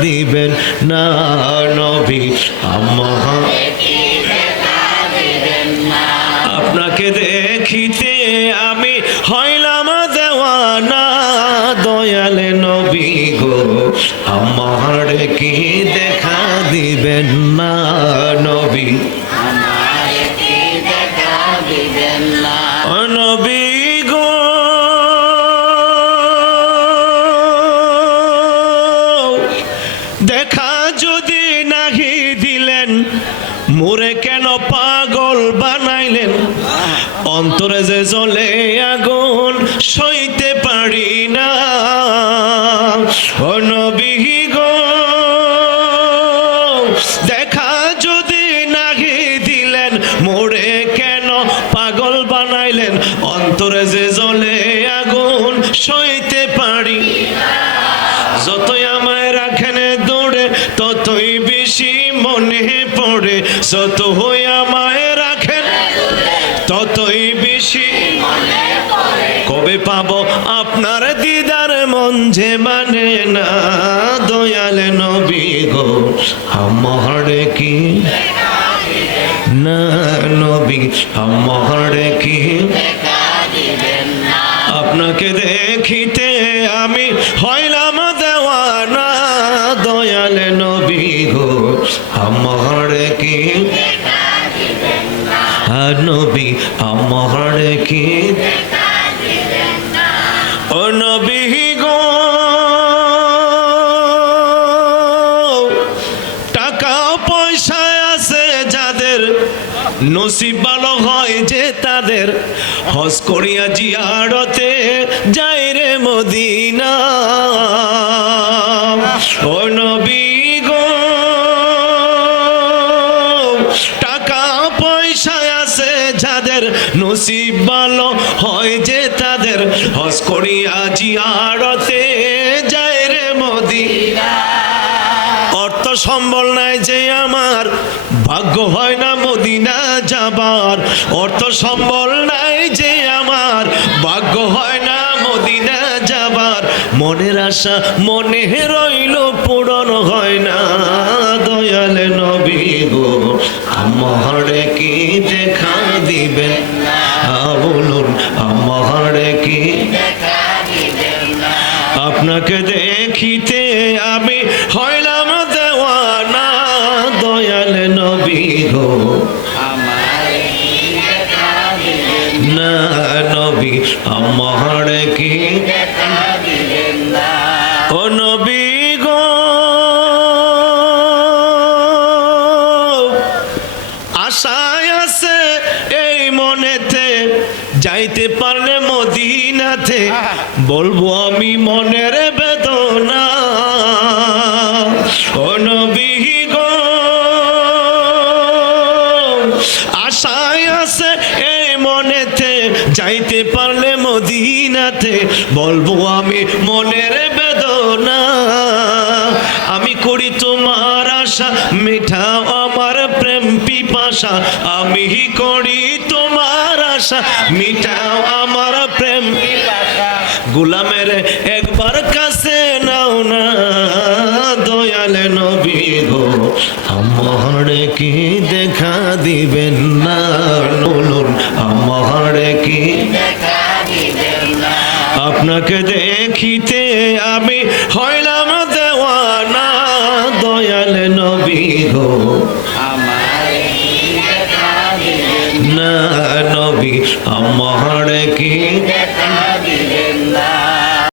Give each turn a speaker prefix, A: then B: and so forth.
A: দিবেন না নবী আমার আপনাকে দেখিতে আমি হইলাম দেওয়ানা, দয়ালে নবী গো। আমার কি দেখা দিবেন না নবী? যদি নাহি দিলেন, মোরে কেন পাগল বানাইলেন? অন্তরে যে জ্বলে আগুন, সইতে পারি না। নবী গো, দেখা যদি নাহি দিলেন, মোরে কেন পাগল বানাইলেন? অন্তরে যে জ্বলে আগুন, সইতে পারি যতই যত হই আমায় রাখেন। ততই বেশি কবে পাবো? আপনার দিদার মন যে মানে না, দয়াল নবী গো, আমার কি? না নবী, আমার কি? আপনাকে দেখিতে আমি হইলাম কি? নবী আমার টাকা পয়সা আছে যাদের, নসিব হয় যে তাদের। হজ করিয়া জিয়ারতে যাই রে মদিনা। পয়সা আছে যাদের নসিব ভালো হয় যে তাদের হজ করিয়া জিয়ারতে যায় রে মদিনা অর্থ সম্বল নাই যে আমার, ভাগ্য হয় না মদিনা যাবার। অর্থ সম্বল নাই যে আমার, ভাগ্য হয় না মদিনা যাবার। মনের আশা মনে রইল, পূরণ হয় না দয়াল নবী গো। আমার দেখা দিবেন বলুন আমার কি? আপনাকে দেখিতে আমি হইলাম দেওয়ানা দয়াল নবী গো। না নবী, আমার কি? ও যাইতে পারলে মদিনাতে বলব আমি মনের বেদনা। ও নবী আশায় আছে এই মনেতে যাইতে পারলে মদিনাতে বলব আমি মনের বেদনা। আমি করি তোমার আশা মিঠাও আমার প্রেম পিপাসা, আমি করি তোমার আশা মিঠাও আমার প্রেম গুলামের একবার কাছে নাও না, দয়াল নবী গো, আমার কি দেখা দিবেন না, বলুন, আমার কি আপনাকে দেখিতে আমি হইলাম